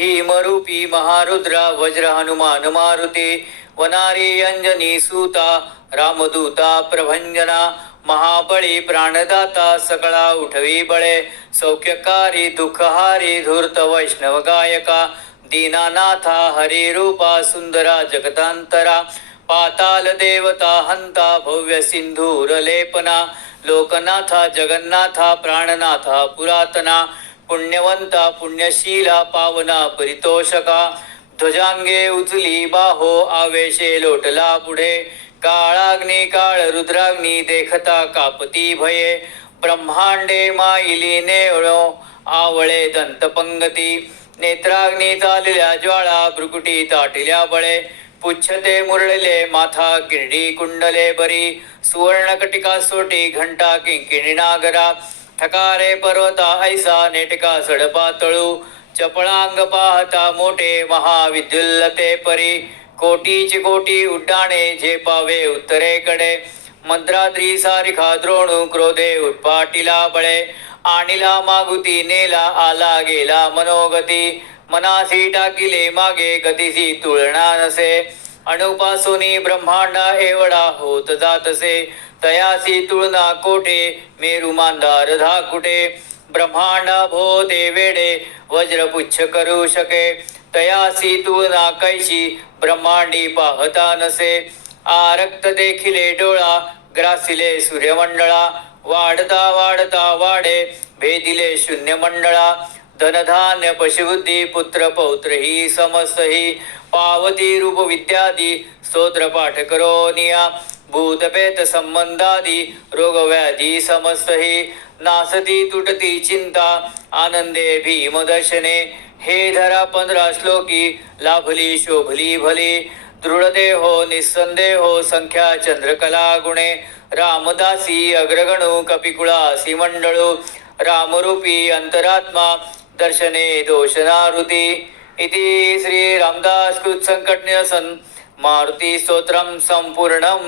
भीमरूपी महारुद्रा वज्र हनुमान मारुती वनारी अंजनी सूता रामदूता प्रभंजना महाबळी प्राणदाता सकळा उठवी बळे सौख्यकारी दुःखहारी धूर्त वैष्णव गायका दीनानाथा हरिरूपा सुंदरा जगतांतरा पाताल देवता हंता भव्य सिंधूर लेपना लोकनाथा जगन्नाथा प्राणनाथा पुरातना पुण्यवंता पुण्यशीला पावना परितोषका ध्वजांगे उचली बाहो आवेशे लोटला पुढे काळाग्नी काळ रुद्राग्नी देखता कापती भये ब्रह्मांडे माईली नेवळो आवळे दंतपंगती नेत्राग्नी चालल्या ज्वाळा भ्रुकुटी ताटिल्या बळे पुच्छते मुरळले माथा किरडी कुंडले बरी सुवर्णकटिका सोटी घंटा किंकिणी नागरा ठकारे पर्वता ऐसा नेटका सडपा तळू चपळांग पाहता मोठे महाविद्युल्लते परी कोटीची कोटी उड्डाणे झेपावे उत्तरेकडे मद्राद्री सारिखा द्रोणू क्रोधे उत्पाटिला बळे आणिला मागुती नेला आला गेला मनोगती मनासी टाकिले मागे गतीसी तुळना नसे अणुपासोनी ब्रह्मांडा एवढा होत जातसे तयासी तुळना कोठे मेरू मांदार धाकुटे ब्रह्मांडा भोते वेडे वज्रपुच्छ करू शके तयासी तुळना कैशी ब्रह्मांडी पाहता नसे आरक्त देखिले डोळा ग्रासिले सूर्यमंडळा वाढता वाढता वाढे भेदिले शून्य मंडळा धनधान्य पशुबुद्धी पुत्र पौत्र ही समस्त ही पावती रूप विद्यादी स्तोत्र पाठ करोनिया भूतपेत संबंधादी रोग व्याधी समस्त ही नासती तुटती चिंता आनंदे भीमदर्शने हे धरा 15 श्लोकी लाभली शोभली भली दृढदेहो निस्संदेहो संख्या चंद्रकला गुणे रामदासी अग्रगणू कपिकुळासी मंडळू रामरूपी अंतरात्मा दर्शने दोषनारुती इति श्री रामदास कृत संकट निरसन मारुती स्तोत्रम संपूर्णम।